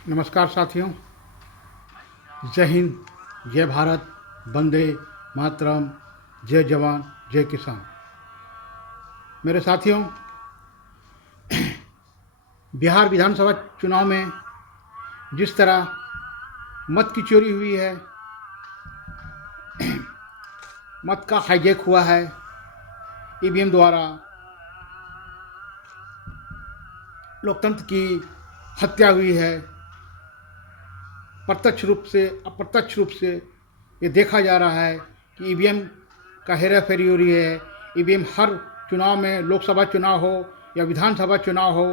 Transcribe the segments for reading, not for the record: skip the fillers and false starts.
नमस्कार साथियों। जय हिंद, जय भारत, वंदे मातरम, जय जवान, जय किसान। मेरे साथियों, बिहार विधानसभा चुनाव में जिस तरह मत की चोरी हुई है, मत का हाईजैक हुआ है, ईवीएम द्वारा लोकतंत्र की हत्या हुई है, प्रत्यक्ष रूप से अप्रत्यक्ष रूप से ये देखा जा रहा है कि ईवीएम का हेराफेरी हो रही है। ईवीएम हर चुनाव में, लोकसभा चुनाव हो या विधानसभा चुनाव हो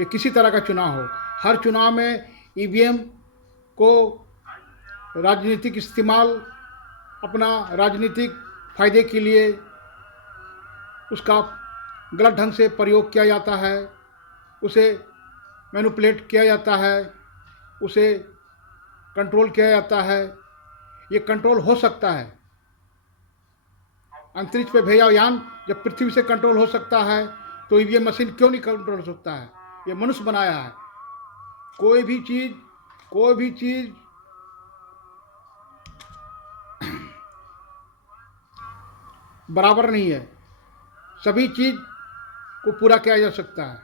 या किसी तरह का चुनाव हो, हर चुनाव में ईवीएम को राजनीतिक इस्तेमाल, अपना राजनीतिक फायदे के लिए उसका गलत ढंग से प्रयोग किया जाता है, उसे मैनिपुलेट किया जाता है, उसे कंट्रोल किया जाता है। ये कंट्रोल हो सकता है। अंतरिक्ष पे भेजा यान जब पृथ्वी से कंट्रोल हो सकता है तो ईवीएम मशीन क्यों नहीं कंट्रोल हो सकता है? ये मनुष्य बनाया है। कोई भी चीज बराबर नहीं है। सभी चीज को पूरा किया जा सकता है।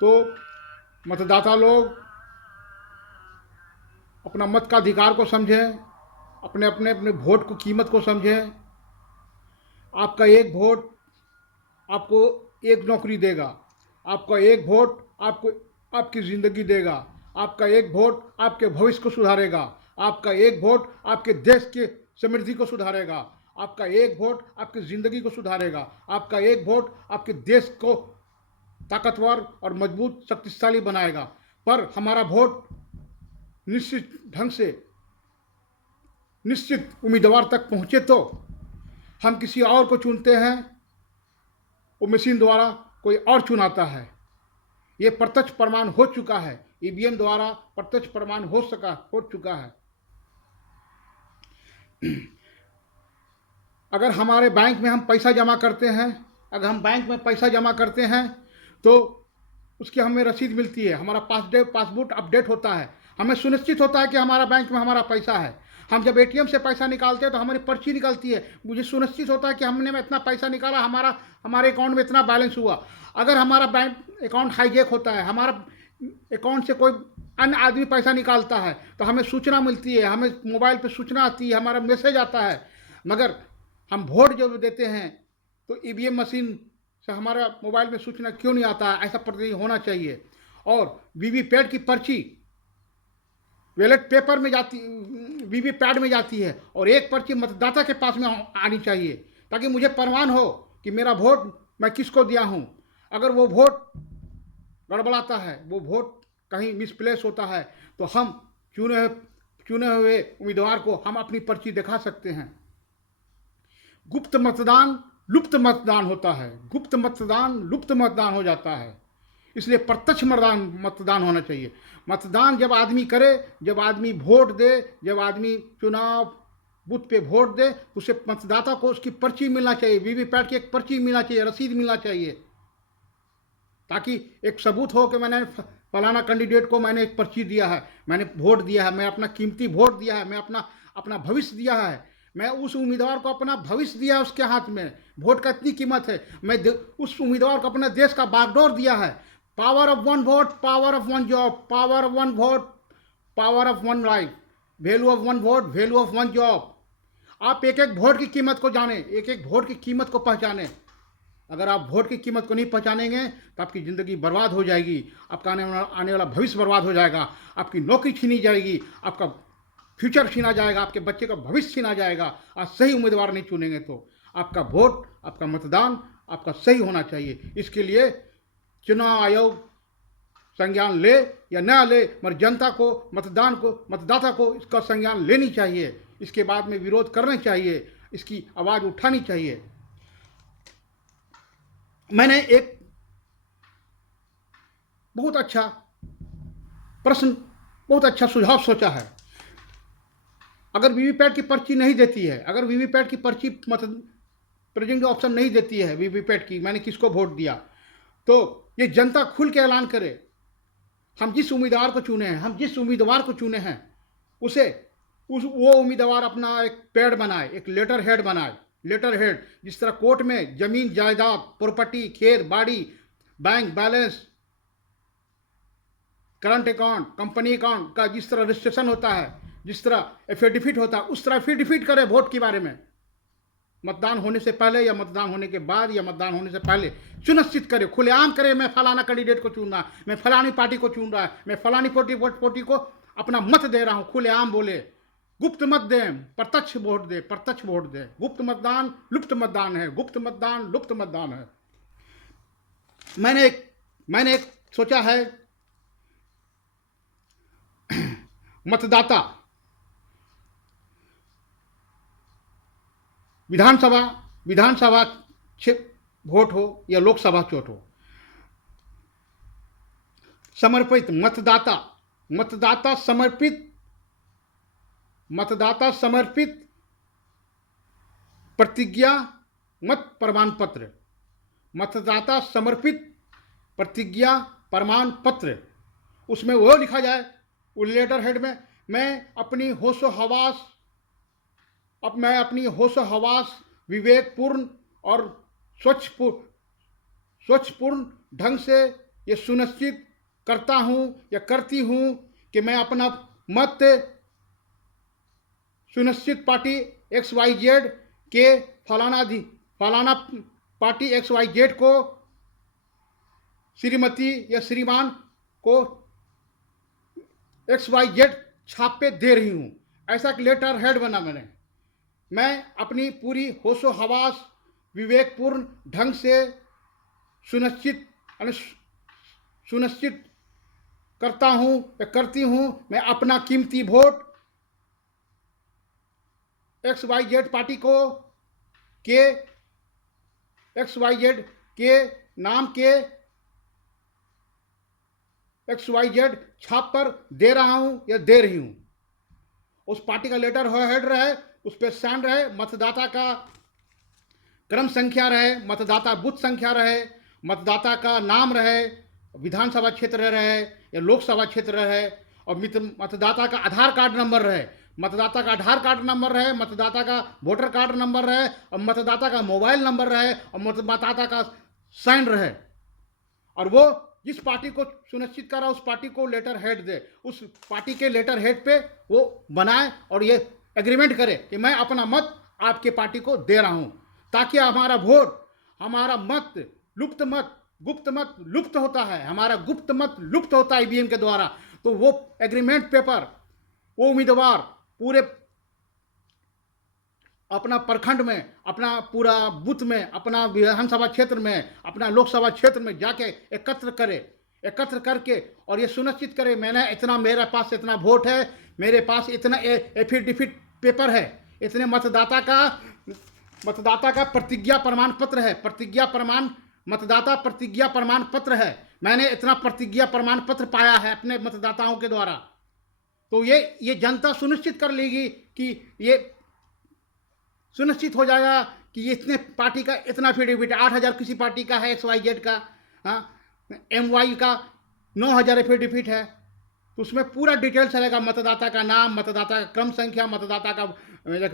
तो मतदाता लोग अपना मत का अधिकार को समझें, अपने अपने अपने वोट को कीमत को समझें। आपका एक वोट आपको एक नौकरी देगा, आपका एक वोट आपको आपकी ज़िंदगी देगा, आपका एक वोट आपके भविष्य को सुधारेगा, आपका एक वोट आपके देश की समृद्धि को सुधारेगा, आपका एक वोट आपकी ज़िंदगी को सुधारेगा, आपका एक वोट आपके देश को ताकतवर और मजबूत शक्तिशाली बनाएगा। पर हमारा वोट निश्चित ढंग से निश्चित उम्मीदवार तक पहुँचे तो हम किसी और को चुनते हैं, वो मशीन द्वारा कोई और चुनाता है। ये प्रत्यक्ष प्रमाण हो चुका है। ईवीएम द्वारा प्रत्यक्ष प्रमाण हो चुका है। अगर हमारे बैंक में हम पैसा जमा करते हैं, अगर हम बैंक में पैसा जमा करते हैं तो उसकी हमें रसीद मिलती है, हमारा पासबुक अपडेट होता है, हमें सुनिश्चित होता है कि हमारा बैंक में हमारा पैसा है। हम जब एटीएम से पैसा निकालते हैं तो हमारी पर्ची निकलती है, मुझे सुनिश्चित होता है कि हमने इतना पैसा निकाला, हमारे अकाउंट में इतना बैलेंस हुआ। अगर हमारा बैंक अकाउंट हाईजैक होता है, हमारा अकाउंट से कोई अन्य आदमी पैसा निकालता है तो हमें सूचना मिलती है, हमें मोबाइल पर सूचना आती है, हमारा मैसेज आता है। मगर हम वोट जब देते हैं तो ईवीएम मशीन से हमारा मोबाइल में सूचना क्यों नहीं आता है? ऐसा प्रतिनिधि होना चाहिए। और वीवीपैट की पर्ची बैलेट पेपर में जाती, वीवीपैट में जाती है और एक पर्ची मतदाता के पास में आनी चाहिए ताकि मुझे प्रमाण हो कि मेरा वोट मैं किसको दिया हूँ। अगर वो वोट गड़बड़ाता है, वो वोट कहीं मिसप्लेस होता है तो हम चुने हुए उम्मीदवार को हम अपनी पर्ची दिखा सकते हैं। गुप्त मतदान लुप्त मतदान होता है, गुप्त मतदान लुप्त मतदान हो जाता है। इसलिए प्रत्यक्ष मतदान होना चाहिए। मतदान जब आदमी करे, जब आदमी वोट दे, जब आदमी चुनाव बूथ पे वोट दे तो उसे मतदाता को उसकी पर्ची मिलना चाहिए, वीवीपैट की एक पर्ची मिलना चाहिए, रसीद मिलना चाहिए, ताकि एक सबूत हो कि मैंने फलाना कैंडिडेट को मैंने एक पर्ची दिया है, मैंने वोट दिया है, मैं अपना कीमती वोट दिया है, मैं अपना भविष्य दिया है, मैं उस उम्मीदवार को अपना भविष्य दिया है उसके हाथ में। वोट का इतनी कीमत है, मैं उस उम्मीदवार को अपने देश का बागडोर दिया है। Power of one vote, power of one job, power of one vote, power of one life, value of one vote, value of one job. आप एक एक वोट की कीमत को जाने, एक एक वोट की कीमत को पहचाने। अगर आप वोट की कीमत को नहीं पहचानेंगे तो आपकी ज़िंदगी बर्बाद हो जाएगी, आपका आने वाला भविष्य बर्बाद हो जाएगा, आपकी नौकरी छीनी जाएगी, आपका फ्यूचर छीना जाएगा, आपके बच्चे का भविष्य छीना जाएगा। आज सही उम्मीदवार नहीं चुनेंगे तो आपका वोट, आपका मतदान आपका सही होना चाहिए। इसके लिए चुनाव आयोग संज्ञान ले या ना ले, मगर जनता को, मतदाता को इसका संज्ञान लेनी चाहिए। इसके बाद में विरोध करना चाहिए, इसकी आवाज़ उठानी चाहिए। मैंने एक बहुत अच्छा प्रश्न, बहुत अच्छा सुझाव सोचा है। अगर वीवीपैट की पर्ची नहीं देती है, अगर वीवीपैट की पर्ची प्रेजेंट ऑप्शन नहीं देती है वीवीपैट की, मैंने किसको वोट दिया, तो ये जनता खुल के ऐलान करे। हम जिस उम्मीदवार को चुने हैं, हम जिस उम्मीदवार को चुने हैं उसे वो उम्मीदवार अपना एक पेड़ बनाए, एक लेटर हेड बनाए। लेटर हेड जिस तरह कोर्ट में जमीन जायदाद, प्रॉपर्टी, खेत बाड़ी, bank balance, current account, company account का जिस तरह रजिस्ट्रेशन होता है, जिस तरह एफिडेविट होता है, उस तरह एफिडेविट करे वोट के बारे में। मतदान होने से पहले या मतदान होने के बाद या मतदान होने से पहले सुनिश्चित करे, खुलेआम करे, मैं फलाना कैंडिडेट को चुन रहा है, मैं फलानी पार्टी को चुन रहा है, मैं फलानी पार्टी को अपना मत दे रहा हूं। खुलेआम बोले, गुप्त मत दें, प्रत्यक्ष वोट दे, प्रत्यक्ष वोट दे। गुप्त मतदान लुप्त मतदान है, गुप्त मतदान लुप्त मतदान है। मैंने एक सोचा है, मतदाता विधानसभा वोट हो या लोकसभा वोट हो, समर्पित मतदाता समर्पित प्रतिज्ञा मत प्रमाण पत्र, मतदाता समर्पित प्रतिज्ञा प्रमाण पत्र। उसमें वो लिखा जाए उस लेटर हेड में, मैं अपनी होशो हवास विवेकपूर्ण और स्वच्छपूर्ण ढंग से ये सुनिश्चित करता हूँ या करती हूँ कि मैं अपना मत सुनिश्चित पार्टी XYZ के फलाना पार्टी XYZ को, श्रीमती या श्रीमान को XYZ छाप पे दे रही हूँ। ऐसा एक लेटर हेड बना मैं अपनी पूरी होशो हवास विवेकपूर्ण ढंग से सुनिश्चित करता हूँ या करती हूँ, मैं अपना कीमती वोट XYZ पार्टी को XYZ के नाम के XYZ छाप पर दे रहा हूं या दे रही हूं। उस पार्टी का लेटर हेड रहे, उस पर साइन रहे, मतदाता का क्रम संख्या रहे, मतदाता बूथ संख्या रहे, मतदाता का नाम रहे, विधानसभा क्षेत्र रहे या लोकसभा क्षेत्र रहे, और मतदाता का आधार कार्ड नंबर रहे, मतदाता का आधार कार्ड नंबर रहे, मतदाता का वोटर कार्ड नंबर रहे, और मतदाता का मोबाइल नंबर रहे, और मतदाता का साइन रहे। और वो जिस पार्टी को सुनिश्चित करा उस पार्टी को लेटर हेड दे, उस पार्टी के लेटर हेड पे वो बनाए और ये एग्रीमेंट करे कि मैं अपना मत आपके पार्टी को दे रहा हूं, ताकि हमारा वोट, हमारा मत गुप्त मत लुप्त होता है, हमारा गुप्त मत लुप्त होता है ईवीएम के द्वारा। तो वो एग्रीमेंट पेपर वो उम्मीदवार पूरे अपना प्रखंड में, अपना पूरा बूथ में, अपना विधानसभा क्षेत्र में, अपना लोकसभा क्षेत्र में जाके एकत्र करके और ये सुनिश्चित करे, मेरे पास इतना वोट है, मेरे पास इतना एफिडेविट पेपर है, इतने मतदाता का प्रतिज्ञा प्रमाण पत्र है, मतदाता प्रतिज्ञा प्रमाण पत्र है, मैंने इतना प्रतिज्ञा प्रमाण पत्र पाया है अपने मतदाताओं के द्वारा। तो ये जनता सुनिश्चित कर लेगी कि ये सुनिश्चित हो जाएगा कि ये इतने पार्टी का इतना एफिडेविट, 8,000 किसी पार्टी का है, XYZ का, MY का 9,000 एफिडेविट है। तो उसमें पूरा डिटेल्स रहेगा, मतदाता का नाम, मतदाता का क्रम संख्या, मतदाता का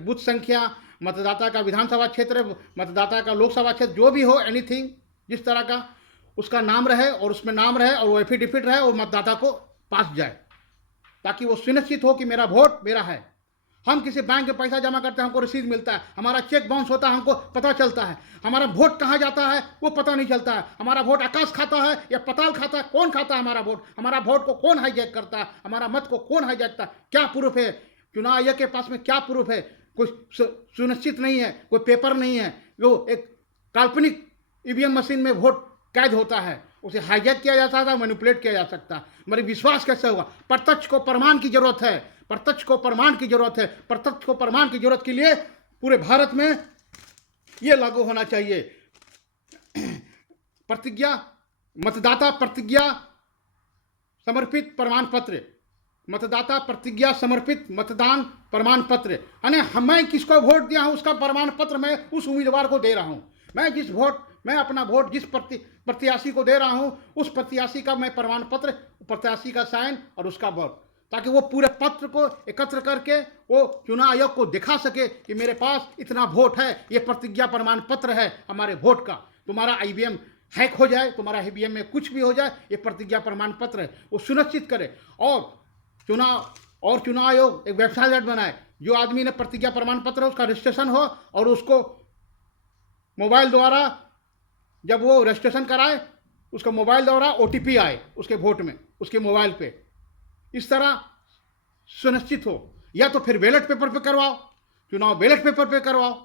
बूथ संख्या, मतदाता का विधानसभा क्षेत्र, मतदाता का लोकसभा क्षेत्र, जो भी हो, एनीथिंग जिस तरह का उसका नाम रहे और उसमें नाम रहे और वो एफिडेविट रहे और मतदाता को पास जाए, ताकि वो सुनिश्चित हो कि मेरा वोट मेरा है। हम किसी बैंक में पैसा जमा करते हैं, हमको रसीद मिलता है, हमारा चेक बाउंस होता है, हमको पता चलता है, हमारा वोट कहाँ जाता है वो पता नहीं चलता है, हमारा वोट आकाश खाता है या पताल खाता है, कौन खाता है हमारा वोट को कौन हाईजैक करता है, हमारा मत को कौन हाईजैक करता है, क्या प्रूफ है, चुनाव आयोग के पास में क्या प्रूफ है, कोई सुनिश्चित नहीं है, कोई पेपर नहीं है, वो एक काल्पनिक ईवीएम मशीन में वोट कैद होता है, उसे हाईजैक किया जा सकता है, मैनिपुलेट किया जा सकता है। मेरे विश्वास कैसे होगा? प्रत्यक्ष को प्रमाण की जरूरत है, प्रत्यक्ष को प्रमाण की जरूरत के लिए पूरे भारत में ये लागू होना चाहिए। मतदाता प्रतिज्ञा समर्पित प्रमाण पत्र, मतदाता प्रतिज्ञा समर्पित मतदान प्रमाण पत्र, यानी मैं किसको वोट दिया हूं उसका प्रमाण पत्र मैं उस उम्मीदवार को दे रहा हूं। मैं अपना वोट प्रत्याशी को दे रहा हूं, उस प्रत्याशी का मैं प्रमाण पत्र, प्रत्याशी का साइन और उसका वोट, ताकि वो पूरे पत्र को एकत्र करके वो चुनाव आयोग को दिखा सके कि मेरे पास इतना वोट है, ये प्रतिज्ञा प्रमाण पत्र है हमारे वोट का। तुम्हारा ईवीएम हैक हो जाए, तुम्हारा ईवीएम में कुछ भी हो जाए, ये प्रतिज्ञा प्रमाण पत्र है, वो सुनिश्चित करे। और चुनाव आयोग एक वेबसाइट बनाए, जो आदमी ने प्रतिज्ञा प्रमाण पत्र उसका रजिस्ट्रेशन हो, और उसको मोबाइल द्वारा जब वो रजिस्ट्रेशन कराए, उसका मोबाइल द्वारा ओटीपी आए उसके वोट में, उसके मोबाइल पे, इस तरह सुनिश्चित हो। या तो फिर बैलेट पेपर पे करवाओ, चुनाव बैलेट पेपर पे करवाओ,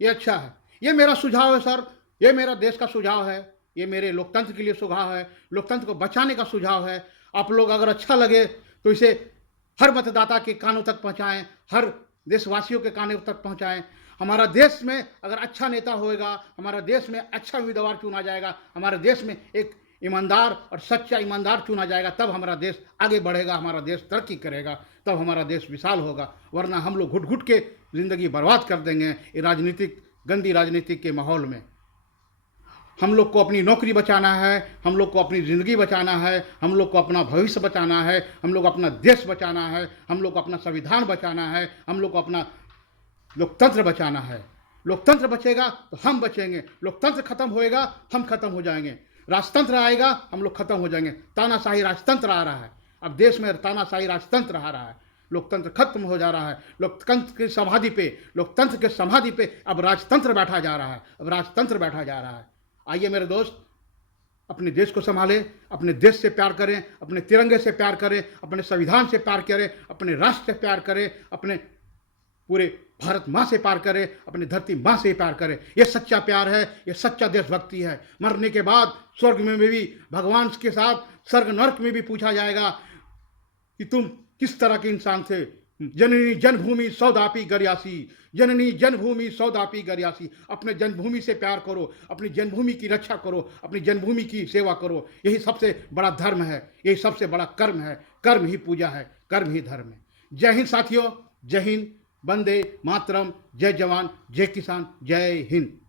ये अच्छा है। ये मेरा सुझाव है सर, ये मेरा देश का सुझाव है, ये मेरे लोकतंत्र के लिए सुझाव है, लोकतंत्र को बचाने का सुझाव है। आप लोग अगर अच्छा लगे तो इसे हर मतदाता के कानों तक पहुंचाएं, हर देशवासियों के कानों तक पहुंचाएं। हमारा देश में अगर अच्छा नेता होएगा, हमारा देश में अच्छा उम्मीदवार चुना जाएगा, हमारे देश में एक ईमानदार और सच्चा ईमानदार चुना जाएगा, तब हमारा देश आगे बढ़ेगा, हमारा देश तरक्की करेगा, तब हमारा देश विशाल होगा। वरना हम लोग घुट घुट के ज़िंदगी बर्बाद कर देंगे ये राजनीतिक, गंदी राजनीति के माहौल में। हम लोग को अपनी नौकरी बचाना है, हम लोग को अपनी ज़िंदगी बचाना है, हम लोग को अपना भविष्य बचाना है, हम लोग अपना देश बचाना है, हम लोग को अपना संविधान बचाना है, हम लोग को अपना लोकतंत्र बचाना है। लोकतंत्र बचेगा तो हम बचेंगे, लोकतंत्र खत्म होएगा हम खत्म हो जाएंगे, राजतंत्र आएगा हम लोग खत्म हो जाएंगे। तानाशाही राजतंत्र आ रहा है, अब देश में तानाशाही राजतंत्र आ रहा है, लोकतंत्र खत्म हो जा रहा है। लोकतंत्र की समाधि पे, लोकतंत्र के समाधि पे अब राजतंत्र बैठा जा रहा है, अब राजतंत्र बैठा जा रहा है। आइए मेरे दोस्त, अपने देश को संभालें, अपने देश से प्यार करें, अपने तिरंगे से प्यार करें, अपने संविधान से प्यार करें, अपने राष्ट्र से प्यार करें, अपने पूरे भारत माँ से प्यार करें, अपनी धरती माँ से प्यार करें। ये सच्चा प्यार है, ये सच्चा देशभक्ति है। मरने के बाद स्वर्ग में भी भगवान के साथ स्वर्ग नरक में भी पूछा जाएगा कि तुम किस तरह के इंसान थे। जननी जन्मभूमि सौदापी गरियासी, जननी जन्मभूमि सौदापी गरियासी। अपने जन्मभूमि से प्यार करो, अपनी जन्मभूमि की रक्षा करो, अपनी जन्मभूमि की सेवा करो। यही सबसे बड़ा धर्म है, यही सबसे बड़ा कर्म है। कर्म ही पूजा है, कर्म ही धर्म है। जय हिंद साथियों, जय हिंद, वंदे मातरम, जय जवान, जय किसान, जय हिंद।